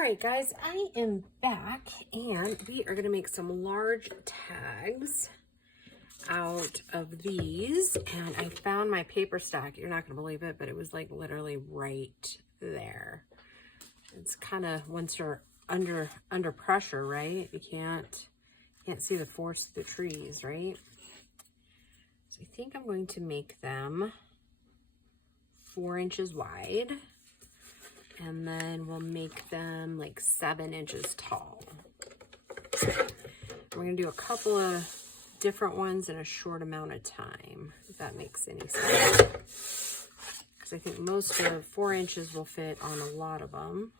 right, guys, I am back and we are going to make some large tags out of these. And I found my paper stack. You're not going to believe it, but it was like literally right there. It's kind of, once you're under pressure, right? You can't see the forest of the trees, right? So I think I'm going to make them 4 inches wide. And then we'll make them like 7 inches tall. We're gonna do a couple of different ones in a short amount of time, if that makes any sense. Because I think most of 4 inches will fit on a lot of them.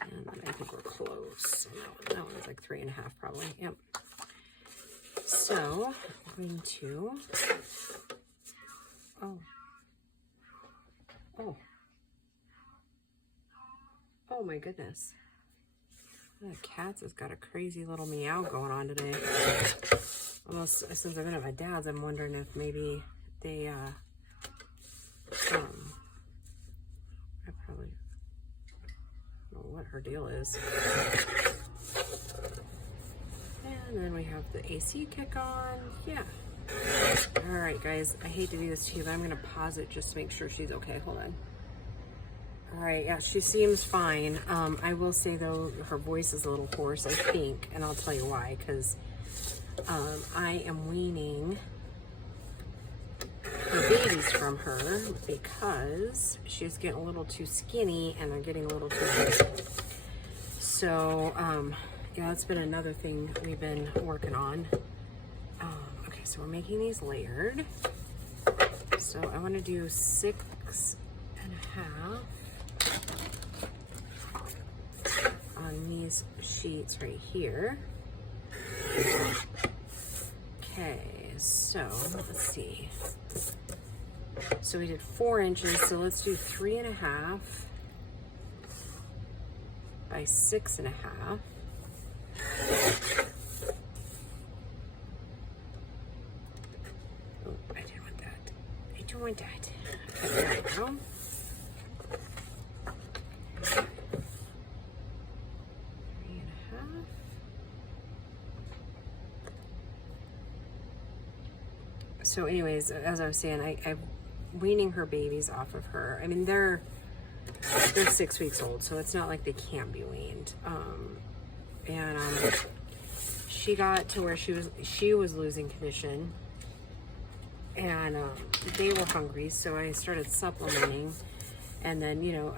And I think we're close. That one's like 3.5 probably, yep. So I'm going to, oh my goodness. The cats has got a crazy little meow going on today. Almost since I've been at my dad's, I'm wondering if maybe they, I probably don't know what her deal is. And then we have the AC kick on. Yeah. All right, guys, I hate to do this to you, but I'm going to pause it just to make sure she's okay. Hold on. All right, yeah, she seems fine. I will say, though, her voice is a little hoarse, I think, and I'll tell you why, because I am weaning her babies from her because she's getting a little too skinny and they're getting a little too big. So, yeah, that's been another thing we've been working on. Okay, so we're making these layered. So I want to do 6.5 on these sheets right here. Okay, so let's see. So we did 4 inches, so let's do 3.5 by 6.5. Oh, I didn't want that. I don't want that. Okay, there we go. So anyways, as I was saying, I'm weaning her babies off of her. I mean, they're 6 weeks old, so it's not like they can't be weaned. She got to where she was losing condition, and they were hungry, so I started supplementing, and then, you know,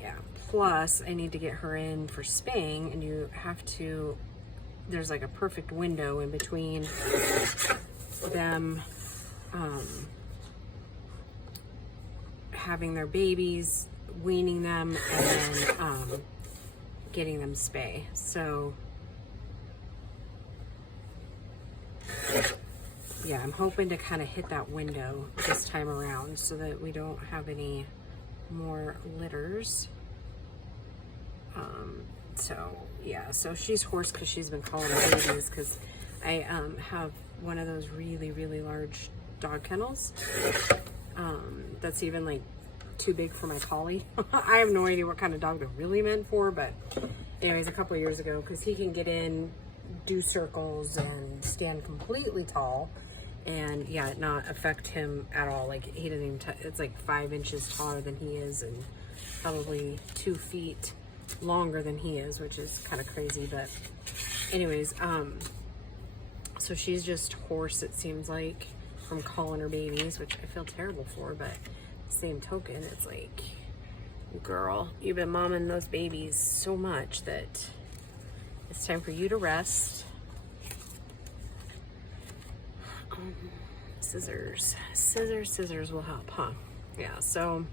yeah, plus I need to get her in for spaying, and you have to, there's like a perfect window in between them having their babies, weaning them, and then getting them spay. So yeah, I'm hoping to kind of hit that window this time around so that we don't have any more litters. So yeah, so she's hoarse because she's been calling her babies, because I have one of those really, really large dog kennels. That's even like too big for my collie. I have no idea what kind of dog they're really meant for, but anyways, a couple of years ago, because he can get in, do circles, and stand completely tall, and yeah, not affect him at all. Like, he doesn't even it's like 5 inches taller than he is, and probably 2 feet longer than he is, which is kind of crazy. But anyways, so she's just hoarse, it seems like, from calling her babies, which I feel terrible for, but same token, it's like, girl, you've been momming those babies so much that it's time for you to rest. Scissors will help, huh? Yeah, so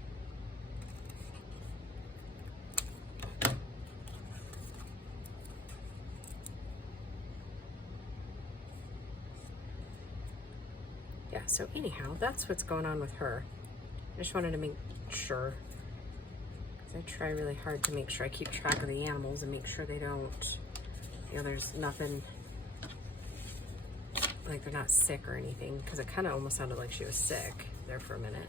yeah, so anyhow, that's what's going on with her. I just wanted to make sure, because I try really hard to make sure I keep track of the animals and make sure they don't, you know, there's nothing, like they're not sick or anything, because it kind of almost sounded like she was sick there for a minute.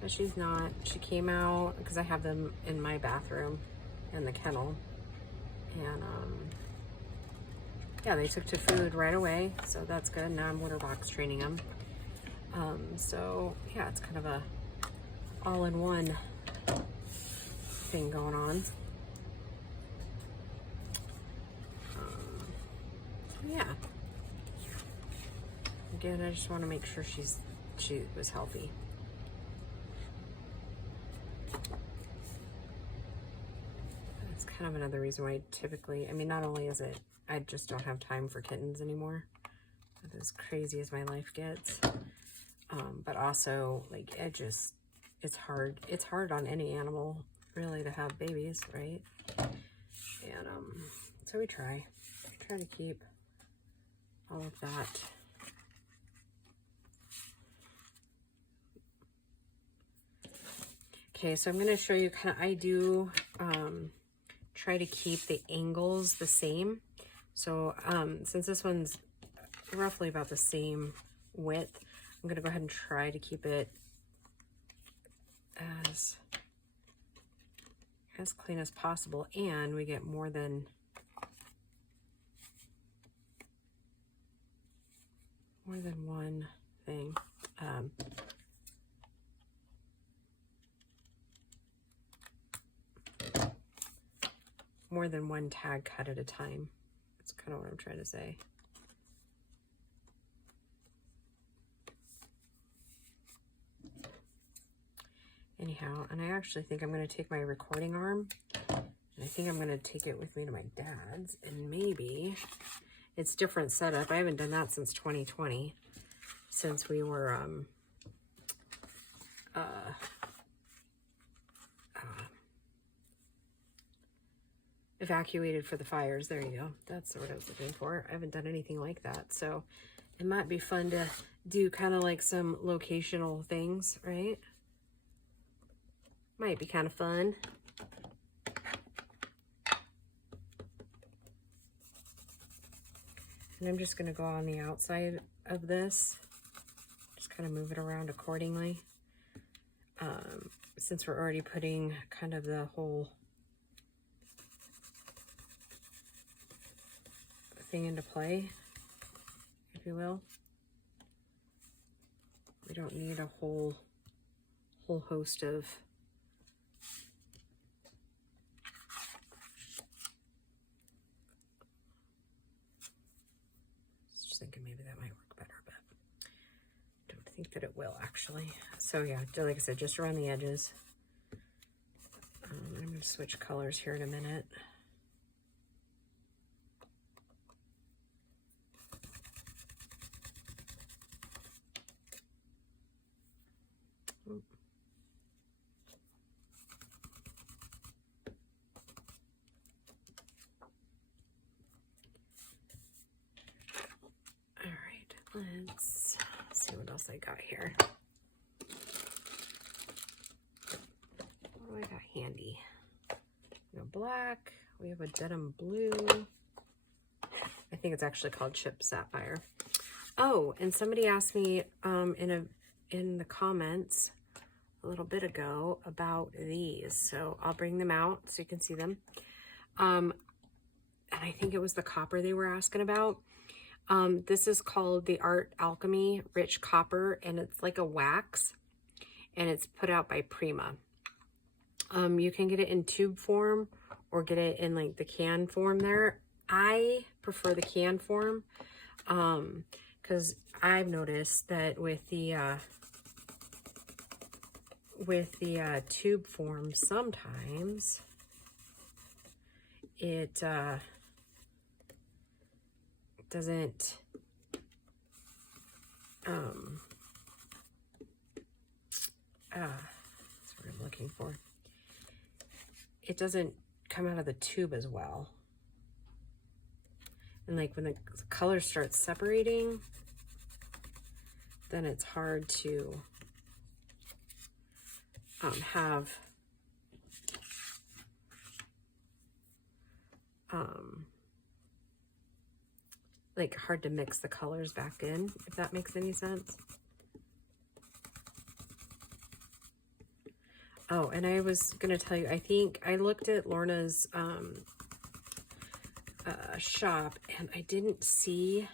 but she's not. She came out because I have them in my bathroom in the kennel, and yeah, they took to food right away, so that's good. Now I'm litter box training them. So yeah, it's kind of a all-in-one thing going on. Yeah. Again, I just want to make sure she was healthy. That's kind of another reason why typically, I mean, not only is it, I just don't have time for kittens anymore, as crazy as my life gets, but also, like, it's hard. It's hard on any animal, really, to have babies, right? And, so we try to keep all of that. Okay, so I'm going to show you I do try to keep the angles the same. So since this one's roughly about the same width, I'm going to go ahead and try to keep it as clean as possible, and we get more than one thing. More than one tag cut at a time. That's kind of what I'm trying to say. Anyhow, and I actually think I'm going to take my recording arm, and I think I'm going to take it with me to my dad's, and maybe it's different setup. I haven't done that since 2020, since we were evacuated for the fires. There you go. That's what I was looking for. I haven't done anything like that, so it might be fun to do kind of like some locational things, right? Might be kind of fun. And I'm just going to go on the outside of this, just kind of move it around accordingly. Since we're already putting kind of the whole thing into play, if you will. We don't need a whole host of just thinking maybe that might work better, but don't think that it will actually. So yeah, like I said, just around the edges. I'm going to switch colors here in a minute. Let's see what else I got here. What do I got handy? We have black. We have a denim blue. I think it's actually called Chip Sapphire. Oh, and somebody asked me in the comments a little bit ago about these, so I'll bring them out so you can see them. And I think it was the copper they were asking about. This is called the Art Alchemy Rich Copper, and it's like a wax, and it's put out by Prima. You can get it in tube form or get it in like the can form there. I prefer the can form because I've noticed that with the tube form, sometimes it doesn't that's what I'm looking for. It doesn't come out of the tube as well. And like when the colors start separating, then it's hard to have like hard to mix the colors back in, if that makes any sense. Oh, and I was going to tell you, I think I looked at Lorna's shop and I didn't see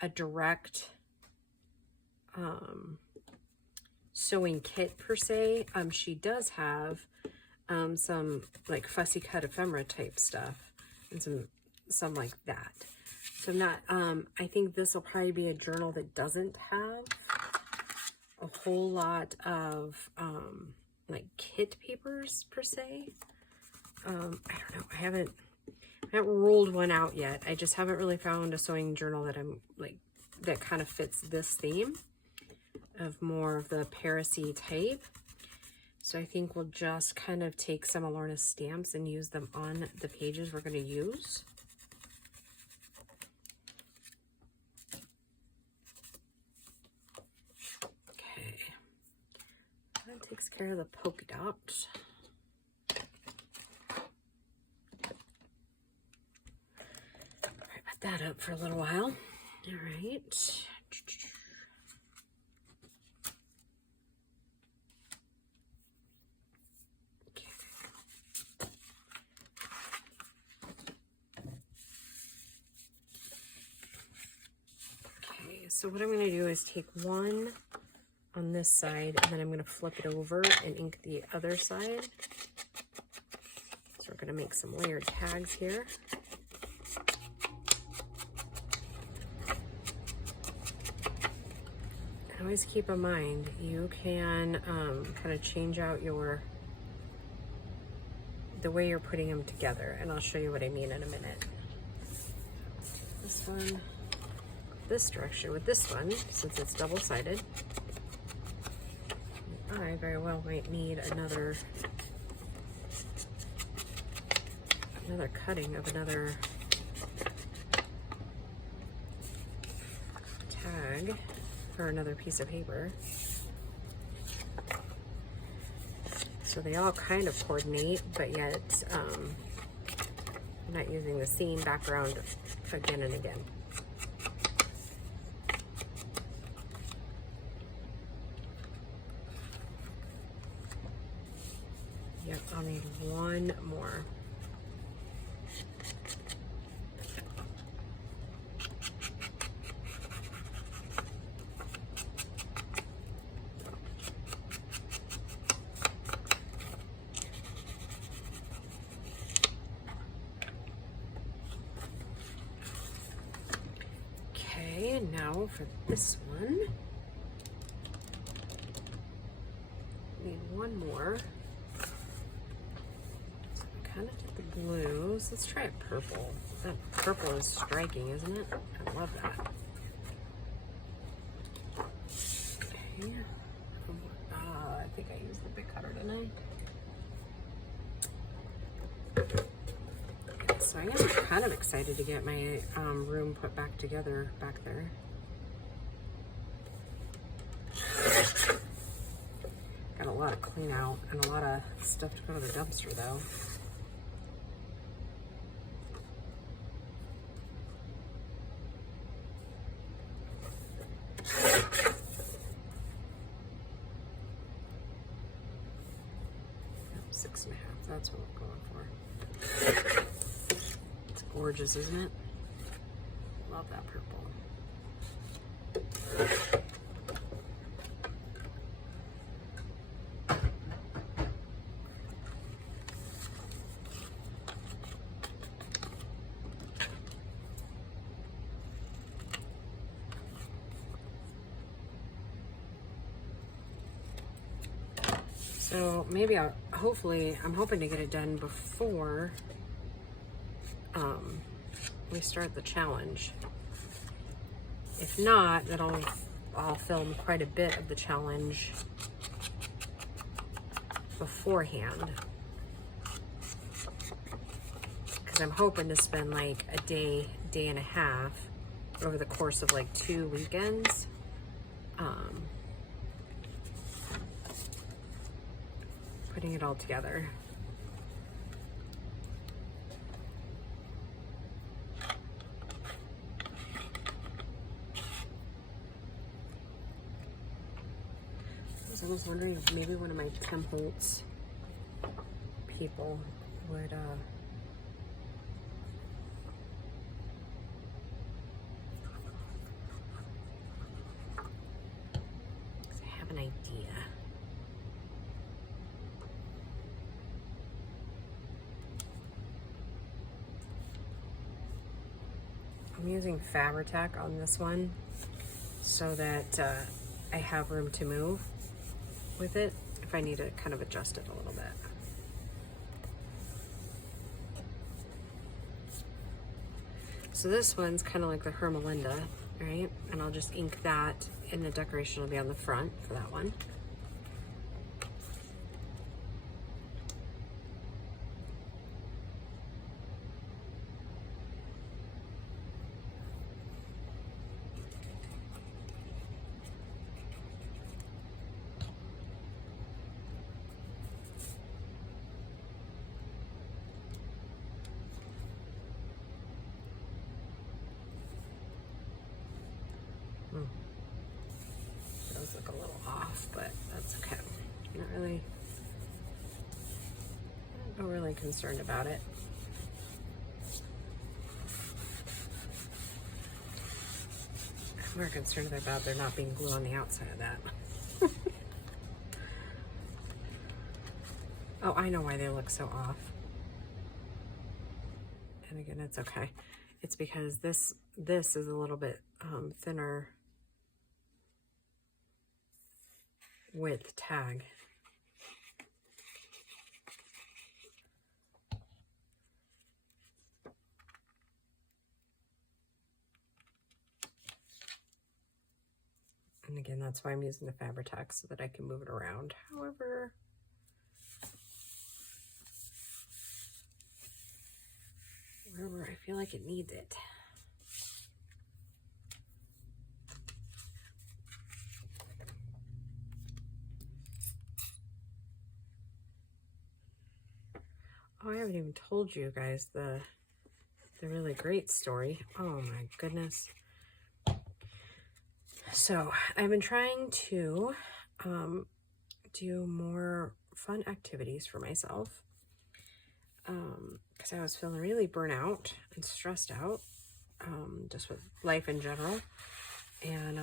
a direct sewing kit per se. She does have some like fussy cut ephemera type stuff and some like that. So I'm not, I think this will probably be a journal that doesn't have a whole lot of like kit papers per se. I don't know. I haven't ruled one out yet. I just haven't really found a sewing journal that I'm like, that kind of fits this theme of more of the Paris-y type. So I think we'll just kind of take some of Lorna's stamps and use them on the pages we're going to use. Okay. That takes care of the polka dot. Put that up for a little while. All right. So what I'm going to do is take one on this side, and then I'm going to flip it over and ink the other side. So we're going to make some layered tags here. And always keep in mind, you can kind of change out the way you're putting them together, and I'll show you what I mean in a minute. This one. This direction with this one, since it's double-sided. I very well might need another cutting of another tag for another piece of paper. So they all kind of coordinate, but yet I'm not using the same background again and again. Yep, I'll need one more. Okay, and now for this one, need one more. Kind of did the blues. Let's try purple. That purple is striking, isn't it? I love that. Okay. I think I used the big cutter, didn't I? Okay, so I am kind of excited to get my room put back together back there. Got a lot of clean out and a lot of stuff to go to the dumpster though. That's what I'm going for. It's gorgeous, isn't it? Love that purple. So maybe hopefully, I'm hoping to get it done before we start the challenge. If not, then I'll film quite a bit of the challenge beforehand. Because I'm hoping to spend like a day and a half over the course of like 2 weekends. Putting it all together. I was wondering if maybe one of my Tim Holtz people would, 'cause I have an idea. I'm using Fabri-Tac on this one so that I have room to move with it if I need to kind of adjust it a little bit. So this one's kind of like the Hermelinda, right? And I'll just ink that, and the decoration will be on the front for that one. Those look a little off, but that's okay. Not really concerned about it. I'm more concerned about there not being glue on the outside of that. Oh, I know why they look so off. And again, it's okay. It's because this is a little bit thinner width tag. And again, that's why I'm using the Fabri-Tac so that I can move it around. However, wherever I feel like it needs it. Oh, I haven't even told you guys the really great story. Oh my goodness. So I've been trying to do more fun activities for myself because I was feeling really burnt out and stressed out just with life in general. And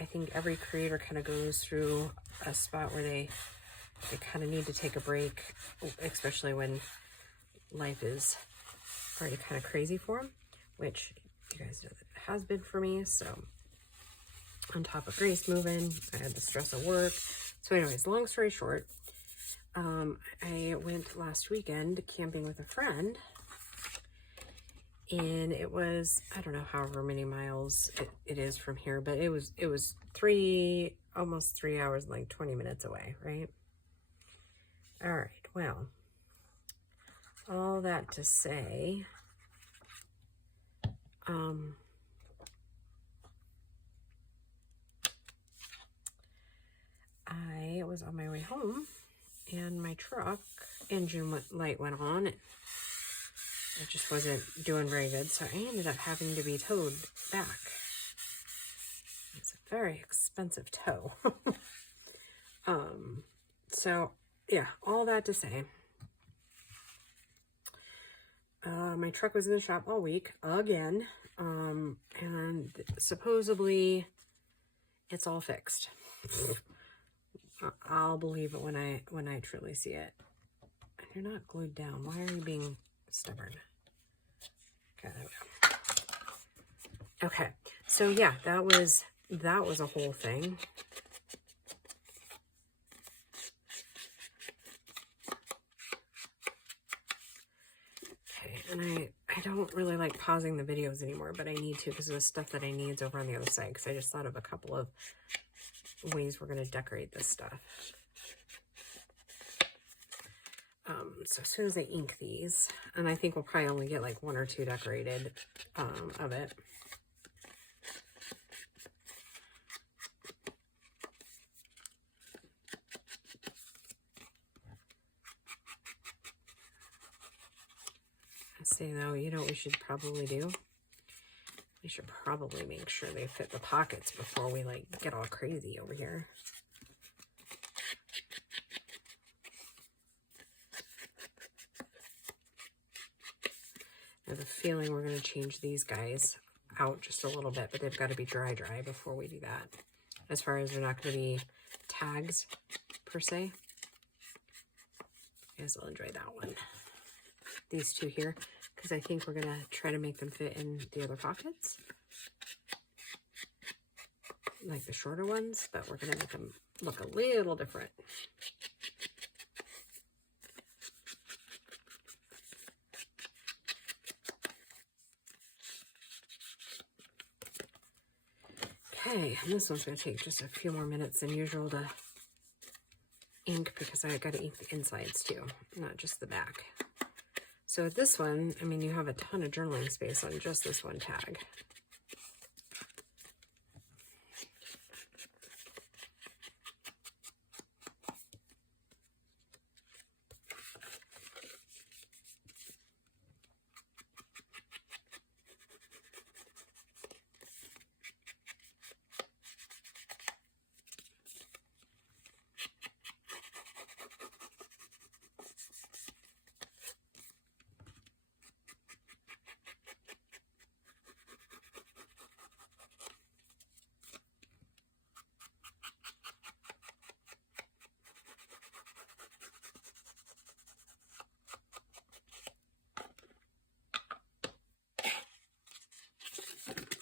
I think every creator kind of goes through a spot where they kind of need to take a break, especially when life is already kind of crazy for them, which you guys know that it has been for me. So on top of Grace moving, I had the stress of work. So anyways, long story short, I went last weekend camping with a friend, and it was, I don't know however many miles it is from here, but it was almost 3 hours and like 20 minutes away, right? All right, well, all that to say, I was on my way home and my truck engine light went on. It just wasn't doing very good, so I ended up having to be towed back. It's a very expensive tow. So yeah, all that to say, my truck was in the shop all week again, and supposedly it's all fixed. I'll believe it when I truly see it. You're not glued down. Why are you being stubborn? Okay, there we go. Okay, so yeah, that was a whole thing. Okay, and I don't really like pausing the videos anymore, but I need to because of the stuff that I need is over on the other side, because I just thought of a couple of ways we're going to decorate this stuff. So as soon as I ink these, and I think we'll probably only get like 1 or 2 decorated of it. I say though, you know what we should probably do? We should probably make sure they fit the pockets before we like get all crazy over here. have a feeling we're going to change these guys out just a little bit, but they've got to be dry before we do that. As far as they're not going to be tags per se. I guess I'll enjoy that one. These two here, because I think we're going to try to make them fit in the other pockets. Like the shorter ones, but we're going to make them look a little different. Okay, and this one's going to take just a few more minutes than usual to ink, because I got to ink the insides too, not just the back. So with this one, I mean, you have a ton of journaling space on just this one tag.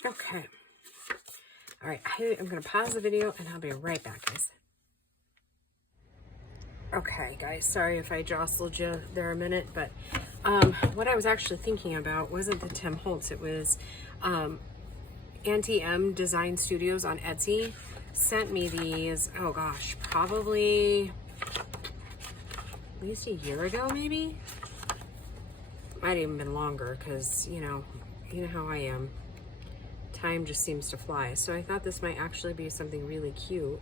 Okay. All right, I'm going to pause the video and I'll be right back, guys. Okay, guys, sorry if I jostled you there a minute, but what I was actually thinking about wasn't the Tim Holtz. It was Auntie M Design Studios on Etsy sent me these, oh gosh, probably at least a year ago, maybe. Might have even been longer, because, you know how I am. Time just seems to fly. So I thought this might actually be something really cute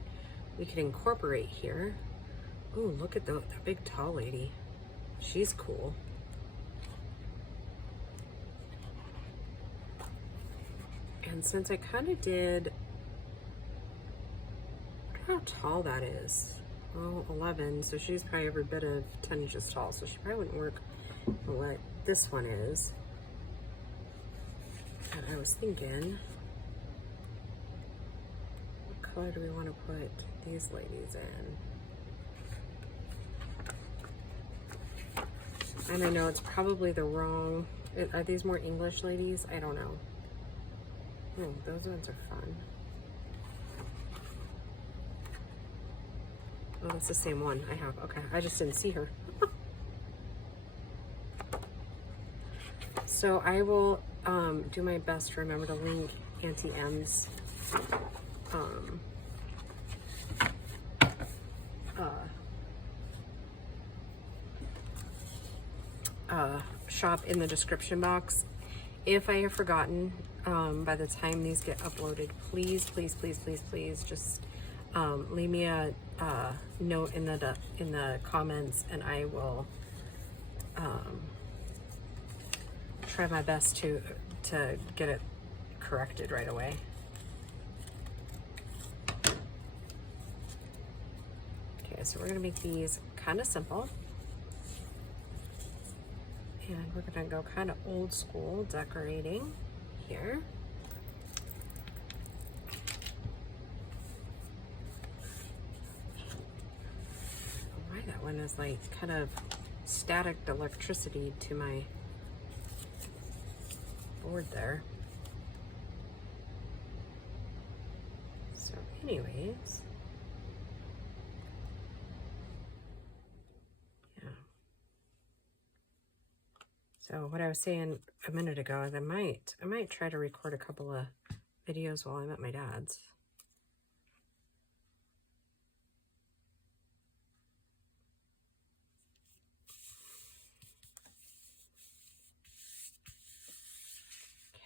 we could incorporate here. Ooh, look at the big tall lady. She's cool. And since I kind of did, I wonder how tall that is. Well, 11, so she's probably every bit of 10 inches tall, so she probably wouldn't work for what this one is. And I was thinking, what color do we want to put these ladies in? And I know it's probably the wrong, are these more English ladies? I don't know. Oh, those ones are fun. Oh, that's the same one I have. Okay, I just didn't see her. So I will do my best to remember to link Auntie M's shop in the description box. If I have forgotten, by the time these get uploaded, please, please, please, please, please just leave me a note in the comments, and I will try my best to get it corrected right away. Okay, so we're gonna make these kind of simple. And we're gonna go kind of old school decorating here. Why that one is like kind of static electricity to my board there. So anyways, yeah. So what I was saying a minute ago is I might try to record a couple of videos while I'm at my dad's.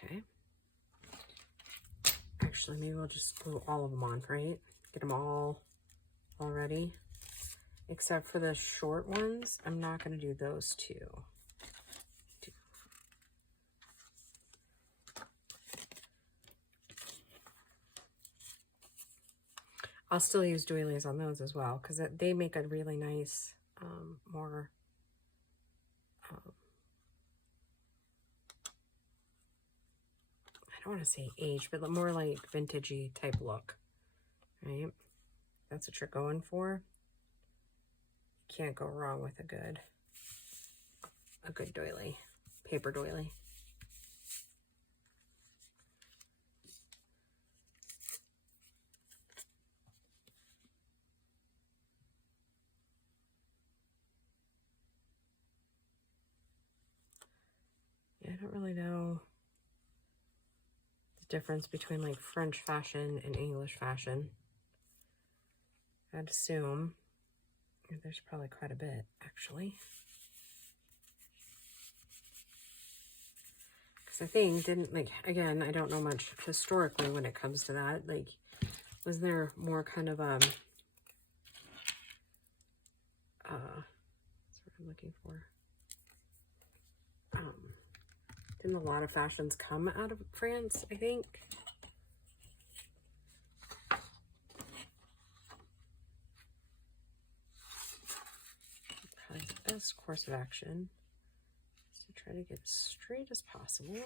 Okay. Actually, maybe we'll just glue all of them on, right? Get them all ready. Except for the short ones, I'm not going to do those two. I'll still use doilies on those as well, because they make a really nice, more don't want to say age, but more like vintagey type look, right? That's what you're going for. You can't go wrong with a good doily, paper doily. Yeah, I don't really know the difference between like French fashion and English fashion. I'd assume there's probably quite a bit, actually. Because I think, didn't, like, again, I don't know much historically when it comes to that. Like, was there more kind of, that's what I'm looking for. Didn't a lot of fashions come out of France, I think? Probably the best course of action is to try to get as straight as possible.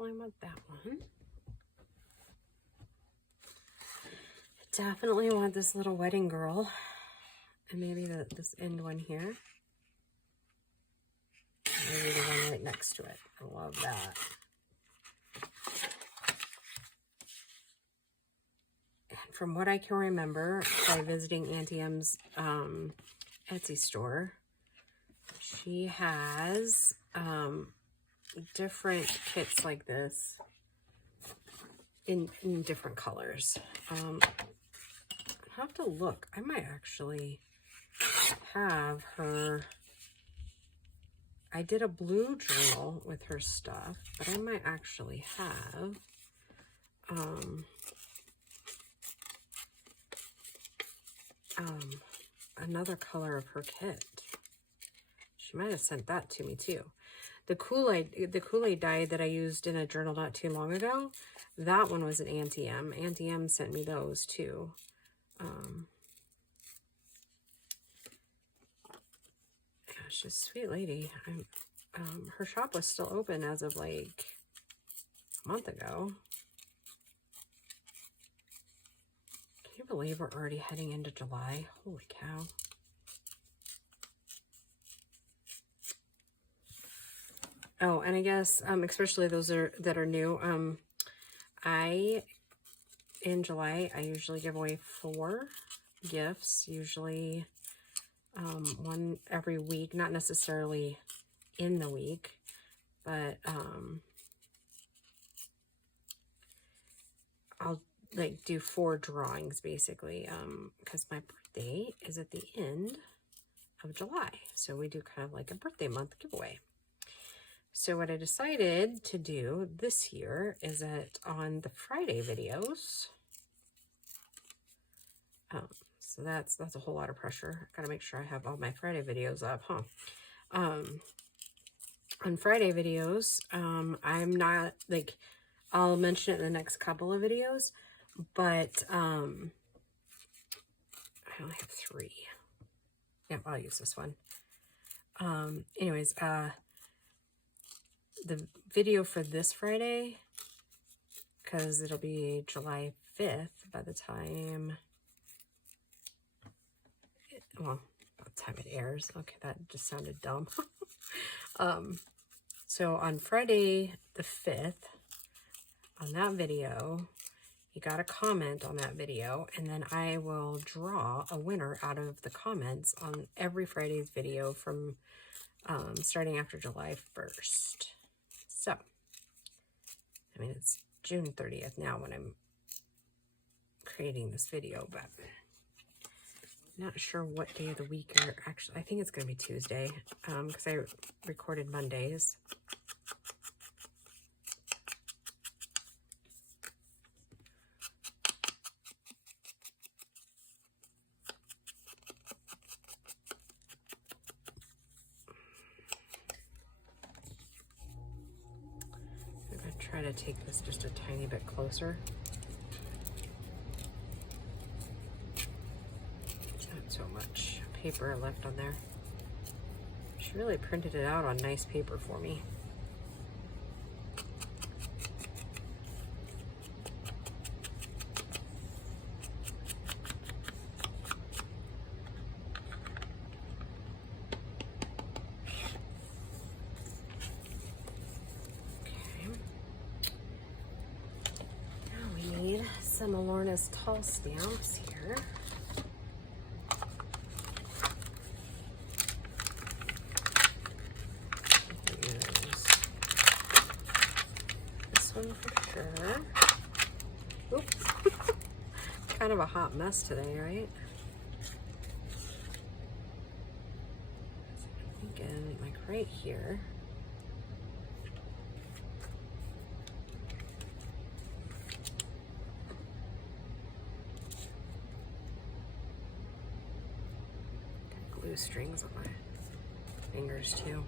I want that one. Definitely want this little wedding girl, and maybe this end one here. Maybe the one right next to it. I love that. And from what I can remember by visiting Auntie M's Etsy store, she has different kits like this in different colors. I'll have to look. I might actually have her. I did a blue journal with her stuff, but I might actually have another color of her kit. She might have sent that to me too. The Kool-Aid dye that I used in a journal not too long ago, that one was an Auntie M. Auntie M sent me those too. Yeah, she's a sweet lady. Her shop was still open as of like a month ago. Can you believe we're already heading into July? Holy cow. Oh, and I guess, especially those that are new, in July, I usually give away 4 gifts, usually one every week, not necessarily in the week, but I'll like do 4 drawings basically, because my birthday is at the end of July, so we do kind of like a birthday month giveaway. So what I decided to do this year is that on the Friday videos, so that's a whole lot of pressure. Got to make sure I have all my Friday videos up, huh? On Friday videos, I'm not, like, I'll mention it in the next couple of videos, but I only have 3. Yep, I'll use this one. Anyways, the video for this Friday, because it'll be July 5th by the time, by the time it airs. Okay, that just sounded dumb. So on Friday the 5th, on that video, you got to comment on that video, and then I will draw a winner out of the comments on every Friday's video from starting after July 1st. So, I mean, it's June 30th now when I'm creating this video, but I'm not sure what day of the week, or actually, I think it's going to be Tuesday, because I recorded Mondays. try to take this just a tiny bit closer. Not so much paper left on there. She really printed it out on nice paper for me. Some of Lorna's tall stamps here. This one for sure. Oops. Kind of a hot mess today, right? I'm thinking like right here. Glue strings on my fingers too.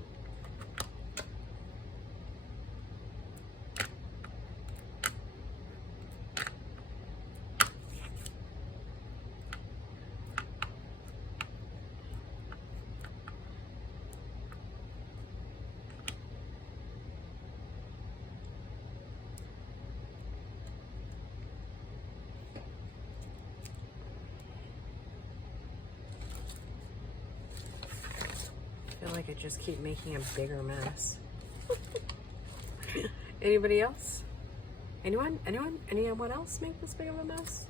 I feel like I just keep making a bigger mess. Anybody else? Anyone else make this big of a mess?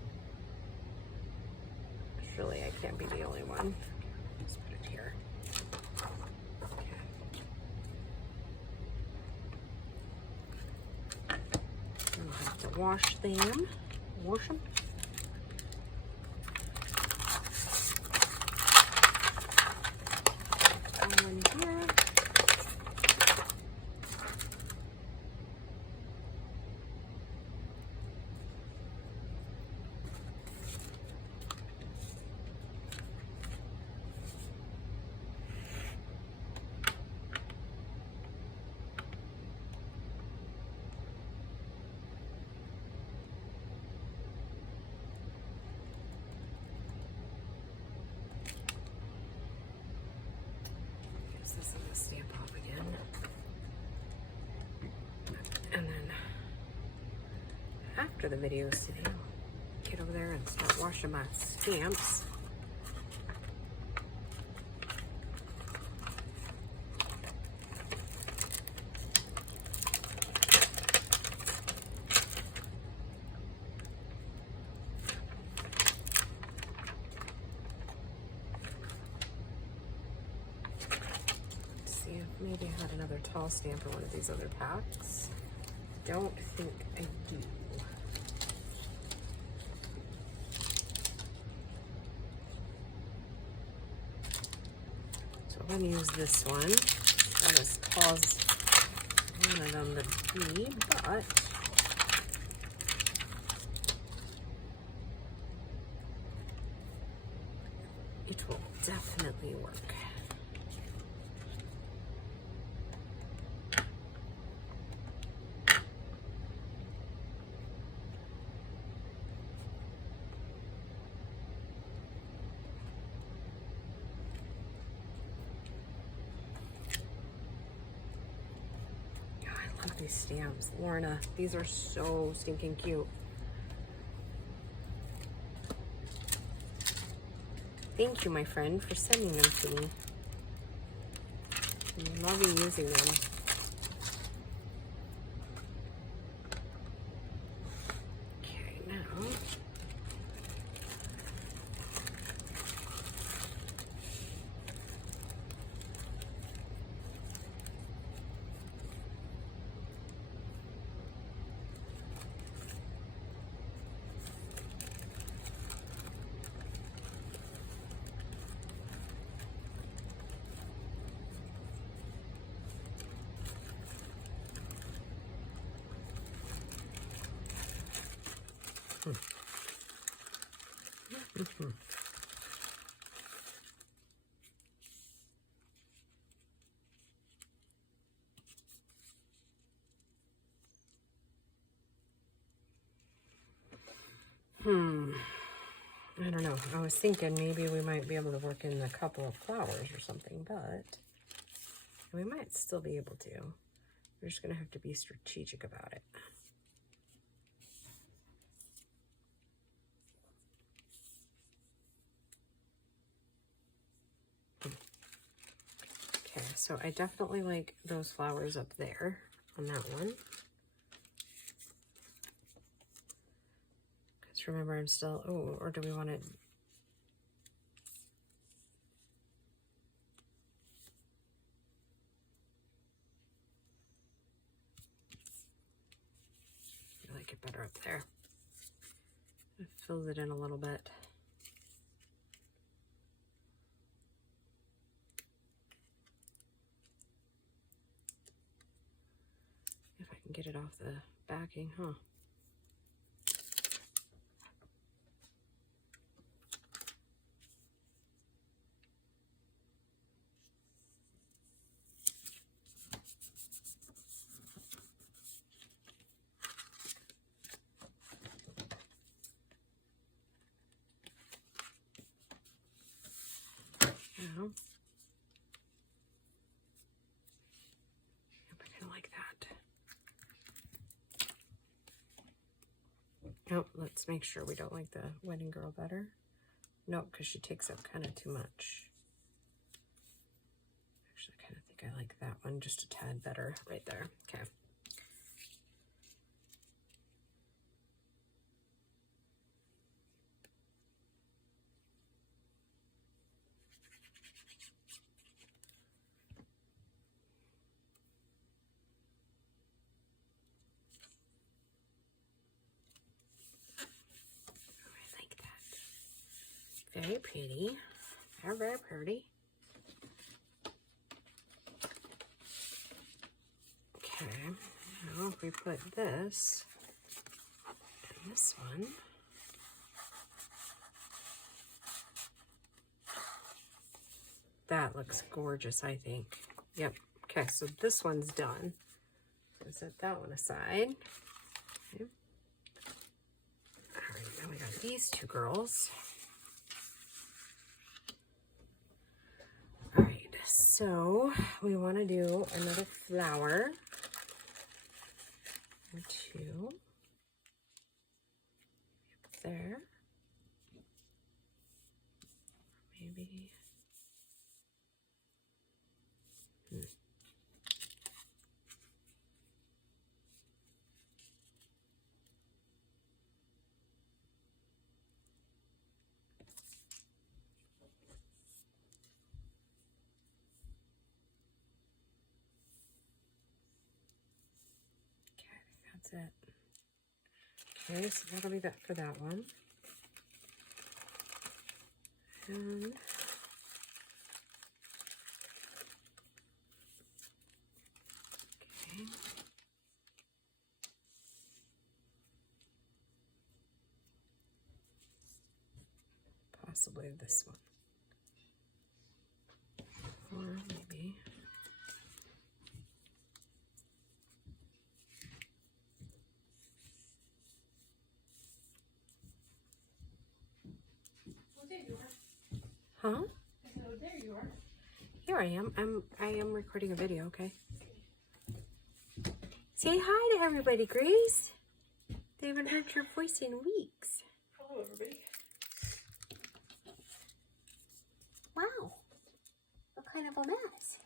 Surely I can't be the only one. Let's put it here. Okay. I'll have to wash them. Wash them. Here. This in the Stamp Pop again. And then after the videos today, I'll get over there and start washing my stamps. Maybe I had another tall stamp or one of these other packs. Don't think I do. So I'm going to use this one. That is paused wanted on the B, but it will definitely work. I love these stamps. Lorna, these are so stinking cute. Thank you, my friend, for sending them to me. I'm loving using them. Okay, now I don't know. I was thinking maybe we might be able to work in a couple of flowers or something, but we might still be able to. We're just going to have to be strategic about it. Okay, so I definitely like those flowers up there on that one. Because remember, I'm still, oh, or do we want it? I like it better up there. It fills it in a little bit. If I can get it off the backing, huh? Yeah. Yep, I kind of like that. Oh, let's make sure we don't like the wedding girl better. Nope, because she takes up kind of too much. Actually, I kind of think I like that one just a tad better right there. Okay. Very pretty. Very, very pretty. Okay, now if we put this and this one, that looks gorgeous, I think. Yep. Okay, so this one's done. So set that one aside. Okay. All right, now we got these two girls. All right, so we want to do another flower or two up there. Maybe. That's it. Okay, so that'll be that for that one. And okay. Possibly this one. Or maybe. Huh? Oh, there you are. Here I am. I am recording a video, okay? Say hi to everybody, Grace. They haven't heard your voice in weeks. Hello, everybody. Wow. What kind of a mess?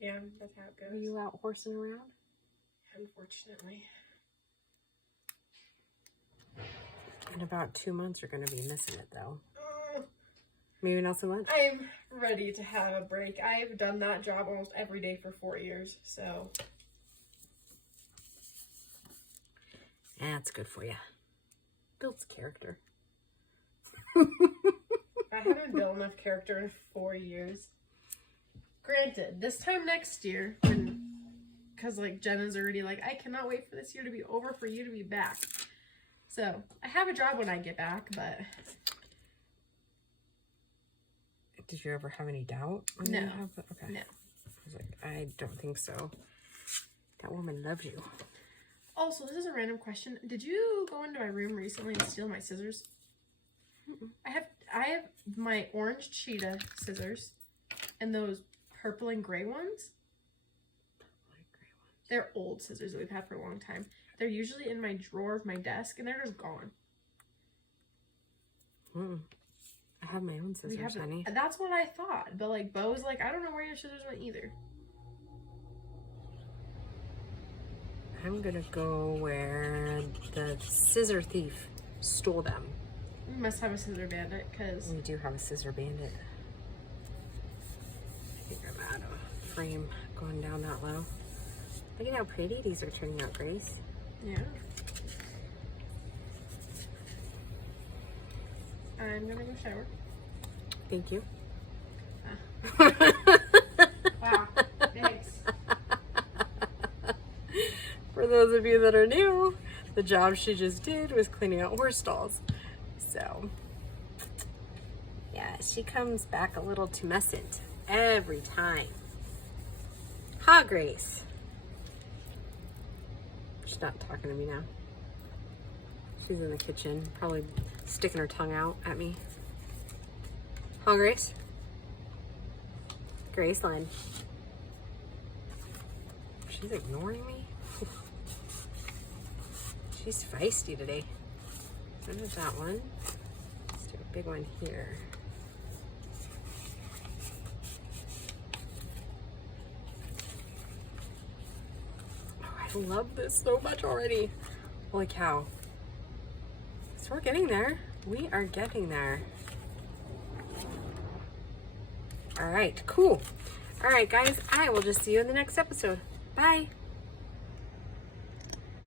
Yeah, that's how it goes. Are you out horsing around? Unfortunately. In about 2 months, you're going to be missing it, though. Maybe not so much. I'm ready to have a break. I've done that job almost every day for 4 years, so. That's good for you. Builds character. I haven't built enough character in 4 years. Granted, this time next year, because like Jenna's already like, I cannot wait for this year to be over for you to be back. So I have a job when I get back, but. Did you ever have any doubt? No. Okay. No. I was like, I don't think so. That woman loves you. Also, this is a random question. Did you go into my room recently and steal my scissors? I have my orange cheetah scissors and those purple and gray ones. They're old scissors that we've had for a long time. They're usually in my drawer of my desk and they're just gone. I have my own scissors, honey. That's what I thought. But like Bo was like, I don't know where your scissors went either. I'm gonna go where the scissor thief stole them. We must have a scissor bandit, because we do have a scissor bandit. I think I'm out of frame going down that low. Look at how pretty these are turning out, Grace. Yeah. I'm gonna go shower. Thank you. Wow. Thanks. For those of you that are new, the job she just did was cleaning out horse stalls. So, yeah, she comes back a little tumescent every time. Ha, Grace. She's not talking to me now. She's in the kitchen, probably sticking her tongue out at me. Huh, Grace? Graceland. She's ignoring me? She's feisty today. There's that one. Let's do a big one here. Oh, I love this so much already. Holy cow. So we're getting there. We are getting there. All right, cool. All right, guys, I will just see you in the next episode. Bye.